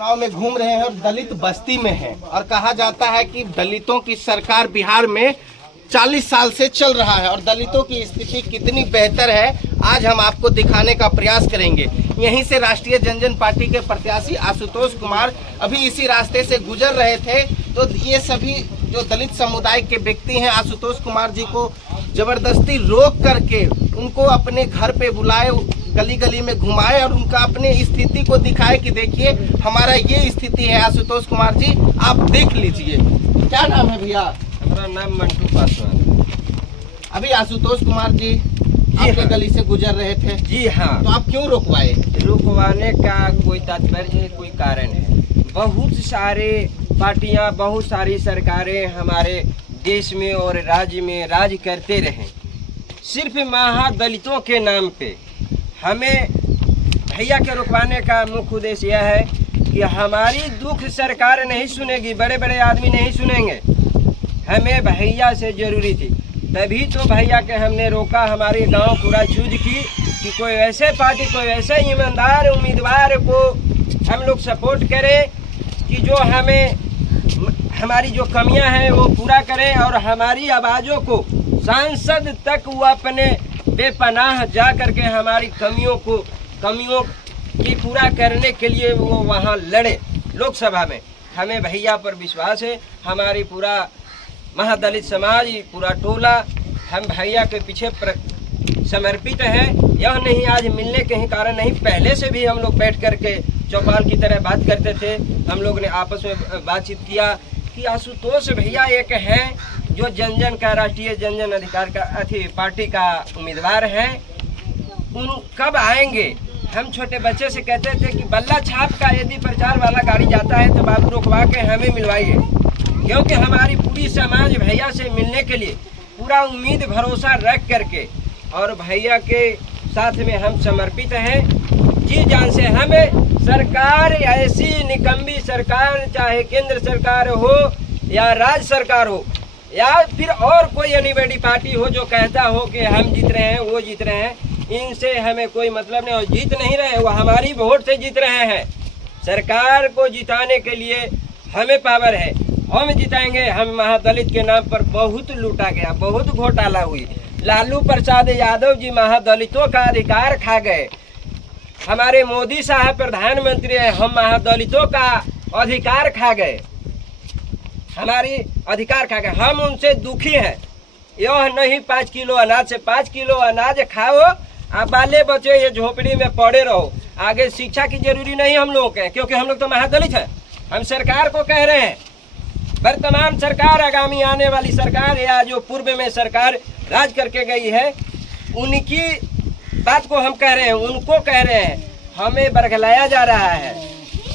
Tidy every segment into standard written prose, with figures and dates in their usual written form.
चुनाव में घूम रहे हैं और दलित बस्ती में हैं और कहा जाता है कि दलितों की सरकार बिहार में 40 साल से चल रहा है और दलितों की स्थिति कितनी बेहतर है आज हम आपको दिखाने का प्रयास करेंगे। यहीं से राष्ट्रीय जनजन पार्टी के प्रत्याशी आशुतोष कुमार अभी इसी रास्ते से गुजर रहे थे, तो ये सभी जो दलित समुदाय के व्यक्ति हैं आशुतोष कुमार जी को जबरदस्ती रोक करके उनको अपने घर पे बुलाए, गली गली में घुमाए और उनका अपने स्थिति को दिखाए कि देखिए हमारा ये स्थिति है। आशुतोष कुमार जी आप देख लीजिए। क्या नाम है भैया? हमारा नाम मंटू पासवान। अभी आशुतोष कुमार जी आपके गली से गुजर रहे थे। जी हाँ। तो आप क्यों रुकवाए? रुकवाने का कोई तात्पर्य है, कोई कारण है। बहुत सारे पार्टियां, बहुत सारी सरकारें हमारे देश में और राज्य में राज करते रहे, सिर्फ महादलितों के नाम पे। हमें भैया के रुकवाने का मुख्य उद्देश्य यह है कि हमारी दुख सरकार नहीं सुनेगी, बड़े बड़े आदमी नहीं सुनेंगे। हमें भैया से जरूरी थी, तभी तो भैया के हमने रोका। हमारे गांव पूरा चूज की कि कोई ऐसे पार्टी, कोई ऐसे ईमानदार उम्मीदवार को हम लोग सपोर्ट करें कि जो हमें हमारी जो कमियां हैं वो पूरा करें और हमारी आवाज़ों को सांसद तक वो अपने बेपनाह जा करके हमारी कमियों की पूरा करने के लिए वो वहाँ लड़े लोकसभा में। हमें भैया पर विश्वास है, हमारी पूरा महादलित समाज, पूरा टोला हम भैया के पीछे समर्पित है। यह नहीं आज मिलने के ही कारण नहीं, पहले से भी हम लोग बैठ करके चौपाल की तरह बात करते थे। हम लोग ने आपस में बातचीत किया कि आशुतोष भैया एक है जो जनजन का, राष्ट्रीय जनजन अधिकार का पार्टी का उम्मीदवार है। उन कब आएंगे? हम छोटे बच्चे से कहते थे कि बल्ला छाप का यदि प्रचार वाला गाड़ी जाता है तो बाबू रुकवा के हमें मिलवाइए, क्योंकि हमारी पूरी समाज भैया से मिलने के लिए पूरा उम्मीद भरोसा रख करके और भैया के साथ में हम समर्पित हैं जी जान से। हमें सरकार ऐसी निकम्मी सरकार, चाहे केंद्र सरकार हो या राज्य सरकार हो या फिर और कोई अन्य बड़ी पार्टी हो जो कहता हो कि हम जीत रहे हैं, वो जीत रहे हैं, इनसे हमें कोई मतलब नहीं। और जीत नहीं रहे, वो हमारी वोट से जीत रहे हैं। सरकार को जिताने के लिए हमें पावर है, हम जिताएंगे। हम महादलित के नाम पर बहुत लूटा गया, बहुत घोटाला हुई। लालू प्रसाद यादव जी महादलितों का अधिकार खा गए। हमारे मोदी साहब प्रधानमंत्री हैं, हम महादलितों का अधिकार खा गए, हमारी अधिकार खा गए। हम उनसे दुखी हैं। यह नहीं 5 किलो अनाज से 5 किलो अनाज खाओ, आप बाले बच्चे ये झोपड़ी में पड़े रहो। आगे शिक्षा की जरूरी नहीं हम लोगों के, क्योंकि हम लोग तो महादलित हैं। हम सरकार को कह रहे हैं, वर्तमान सरकार, आगामी आने वाली सरकार या जो पूर्व में सरकार राज करके गई है, उनकी बात को हम कह रहे हैं, उनको कह रहे हैं। हमें बरगलाया जा रहा है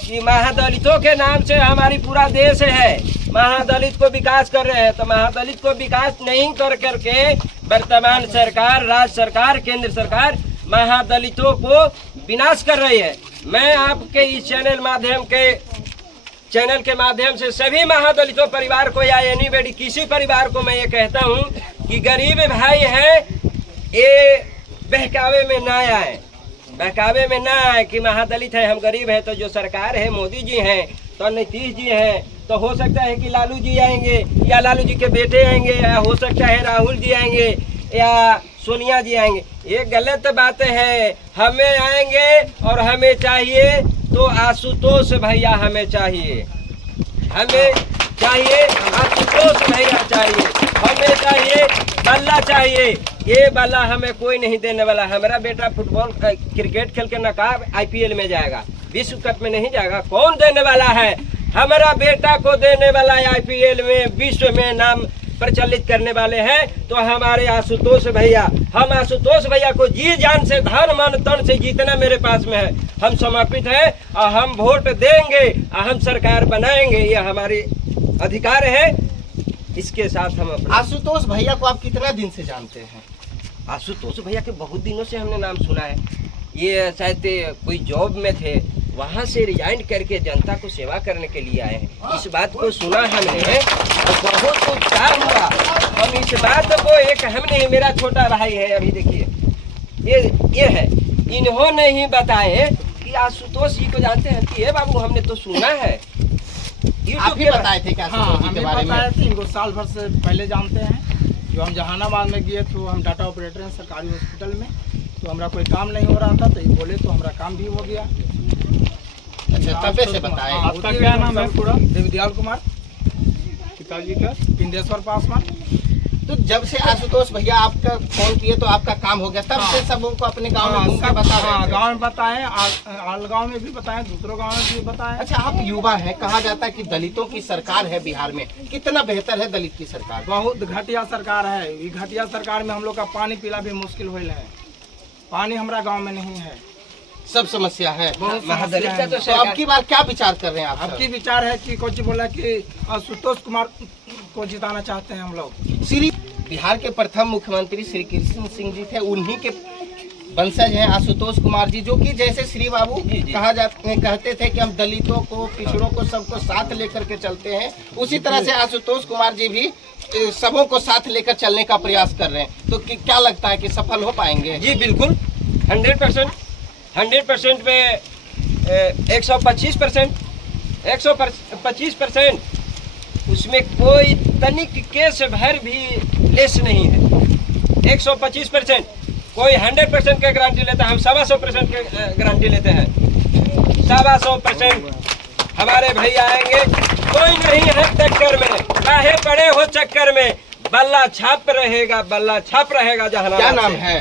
कि महादलितों के नाम से हमारी पूरा देश है, महादलित को विकास कर रहे हैं। तो महादलित को विकास नहीं कर करके वर्तमान सरकार, राज्य सरकार, केंद्र सरकार महादलितों को विनाश कर रही है। मैं आपके इस चैनल के माध्यम से सभी महादलितों परिवार को या एनी बड़ी किसी परिवार को मैं ये कहता हूँ कि गरीब भाई हैं, ये बहकावे में ना आए, बहकावे में ना आए कि महादलित है, हम गरीब हैं। तो जो सरकार है, मोदी जी हैं, तो नीतीश जी हैं, तो हो सकता है कि लालू जी आएंगे या लालू जी के बेटे आएंगे, या हो सकता है राहुल जी आएंगे या सोनिया जी आएंगे। ये गलत बात है। हमें आएंगे और हमें चाहिए तो आशुतोष भैया हमें चाहिए, हमें चाहिए आशुतोष भैया चाहिए, हमें चाहिए बल्ला चाहिए। ये बल्ला हमें कोई नहीं देने वाला। हमारा बेटा फुटबॉल क्रिकेट खेल के नकाब IPL में जाएगा, विश्व कप में नहीं जाएगा। कौन देने वाला है? हमारा बेटा को देने वाला IPL में, विश्व में नाम प्रचलित करने वाले हैं तो हमारे आशुतोष भैया। हम आशुतोष भैया को जी जान से, धन मन तन से जीतना मेरे पास में है। हम समर्पित हैं और हम वोट देंगे और हम सरकार बनाएंगे, ये हमारे अधिकार है। इसके साथ हम आशुतोष भैया को आप कितना दिन से जानते हैं? आशुतोष भैया के बहुत दिनों से हमने नाम सुना है। ये शायद कोई जॉब में थे, वहाँ से रिजाइन करके जनता को सेवा करने के लिए आए हैं। इस बात को सुना हमने तो बहुत उत्साह हुआ। हम इस बात को एक हम नहीं, मेरा छोटा भाई है, अभी देखिए ये है, इन्होंने ही बताए कि आशुतोष जी को जानते हैं कि ये बाबू हमने तो सुना है आप ही बताए थे क्या हाँ, आशुतोष जी हमें के बारे में? बताया थे, इनको साल भर से पहले जानते हैं। जो हम जहानाबाद में गए तो हम डाटा ऑपरेटर हैं सरकारी हॉस्पिटल में, तो हमारा कोई काम नहीं हो रहा था, तो ये बोले तो हमारा काम भी हो गया। अच्छा, तबे से बताए। आपका क्या नाम है पूरा? देवदयाल कुमार, पिताजी का पिंदेश्वर पासवान। तो जब से आशुतोष भैया आपका फोन किए तो आपका काम हो गया, तब से सबों को अपने गांव में घूम के बता रहे थे। गाँव में बताएं, आलगांव में भी बताएं, दूसरों गाँव में भी बताएं। अच्छा, आप युवा हैं, कहा जाता है कि दलितों की सरकार है बिहार में, कितना बेहतर है दलित की सरकार? बहुत घटिया सरकार है। ये घटिया सरकार में हम लोग का पानी पीला भी मुश्किल हो है। पानी हमारा गांव में नहीं है, सब समस्या है। बहुत महादलित समस्या का है। तो तो अब की बार क्या विचार कर रहे हैं आप? अब की विचार है कि कुछ बोला कि आशुतोष कुमार को जिताना चाहते हैं हम लोग। श्री बिहार के प्रथम मुख्यमंत्री श्री कृष्ण सिंह जी थे, उन्हीं के वंशज हैं आशुतोष कुमार जी, जो कि जैसे श्री बाबू कहते थे कि हम दलितों को, पिछड़ों को, सबको साथ लेकर के चलते हैं, उसी तरह से आशुतोष कुमार जी भी सबों को साथ लेकर चलने का प्रयास कर रहे हैं। तो क्या लगता है कि सफल हो पाएंगे? जी बिल्कुल 100% में 125%, 125%, उसमें कोई तनिक केस भर भी लेस नहीं है। 125%, कोई 100% के गारंटी लेता है, हम 125% के गारंटी लेते हैं। 125% हमारे भैया आएंगे, कोई नहीं है टक्कर में, चाहे बड़े हो चक्कर में, बल्ला छाप रहेगा, बल्ला छाप रहेगा। जहाँ क्या नाम है?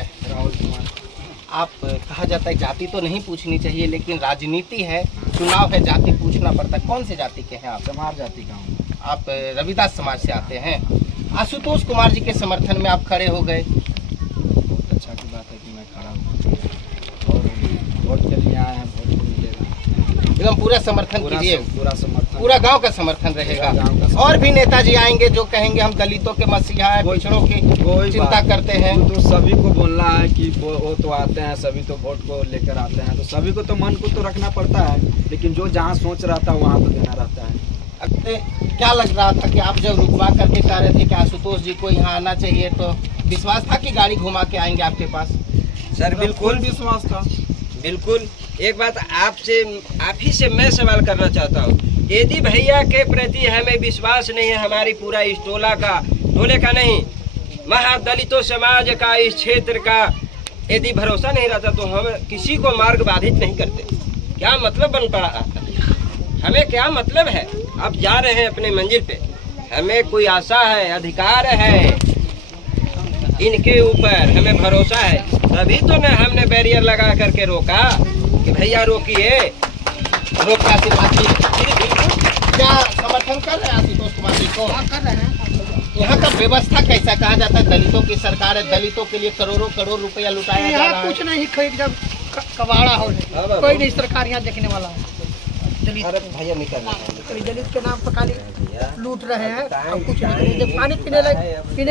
आप कहा जाता है जाति तो नहीं पूछनी चाहिए, लेकिन राजनीति है, चुनाव है, जाति पूछना पड़ता है। कौन से जाति के हैं आप? समाज जाति का हूँ। आप रविदास समाज से आते हैं। आशुतोष कुमार जी के समर्थन में आप खड़े हो गए, बहुत अच्छा की बात है कि मैं खड़ा हूँ और वोट के लिए आए हैं। वोट मिलेगा, एकदम पूरा समर्थन कीजिए। पूरा समर्थन, पूरा गांव का समर्थन रहेगा। पूरा गांव का समर्थन। और भी नेताजी आएंगे जो कहेंगे हम दलितों के मसीहा हैं, पिछड़ों की चिंता करते हैं। तो सभी को बोलना है कि वो तो आते हैं, सभी तो वोट को लेकर आते हैं, तो सभी को तो मन को तो रखना पड़ता है, लेकिन जो जहाँ सोच रहा था वहाँ तो देना रहता है। क्या लग रहा था कि आप जब रुकवा करके कह रहे थे कि आशुतोष जी को यहाँ आना चाहिए, तो विश्वास था कि गाड़ी घुमा के आएंगे आपके पास? सर बिल्कुल विश्वास था। बिल्कुल। एक बात आपसे, आप ही से मैं सवाल करना चाहता हूँ, यदि भैया के प्रति हमें विश्वास नहीं है, हमारी पूरा इस टोले का नहीं, महादलितों समाज का, इस क्षेत्र का यदि भरोसा नहीं रहता, तो हम किसी को मार्ग बाधित नहीं करते। क्या मतलब बन पड़ा? हमें क्या मतलब है? अब जा रहे हैं अपने मंजिल पे, हमें कोई आशा है, अधिकार है इनके ऊपर, हमें भरोसा है, तभी तो न हमने बैरियर लगा करके रोका कि भैया रोकिए। रोकना से बातचीत क्या समर्थन कर रहे हैं आशुतोष कुमार जी को? कर रहे हैं। यहाँ का व्यवस्था कैसा? कहा जाता है दलितों की सरकार है, दलितों के लिए करोड़ों करोड़ रुपया लुटाया जा रहा यहाँ है। कुछ नहीं, खरीद जब कबाड़ा हो, कोई नहीं सरकार यहाँ देखने वाला है। दलित अरे भैया निकल कोई दलित के नाम पर खाली लूट रहे हैं और कुछ नहीं। जब पानी पीने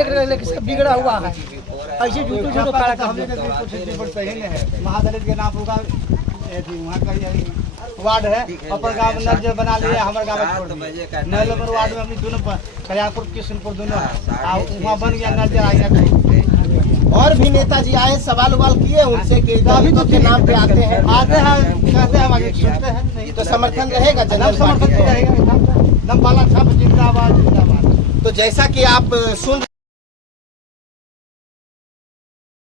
के लिए सब बिगड़ा हुआ है, ऐसे झूठो झूठो खड़ा कर देते। महादलित के नाम होगा वहाँ का वार्ड है, अपर गाँव में नल बना लिया, हमारे गाँव में छोड़ दिया। नल नंबर वार्ड में अपनी दोनों कल्याणपुर किशनपुर दोनों वहाँ बन गया, नल आ गया। और भी नेताजी आए, सवाल उवाल किए उनसे कि दलितों के नाम पे आते हैं, कहते हैं, आगे सुनते हैं नहीं तो समर्थन रहेगा जनरल समर्थन पार्टी का? रहेगा। दम वाला छाप जिंदाबाद जिंदाबाद। तो जैसा कि आप सुन